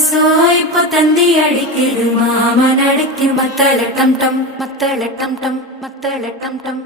கொலுசோ இப்போ தந்தி அடிக்குது மாமன் அடிக்கு மத்தள டம் டம் மத்தள டம் டம் மத்தள டம் டம்.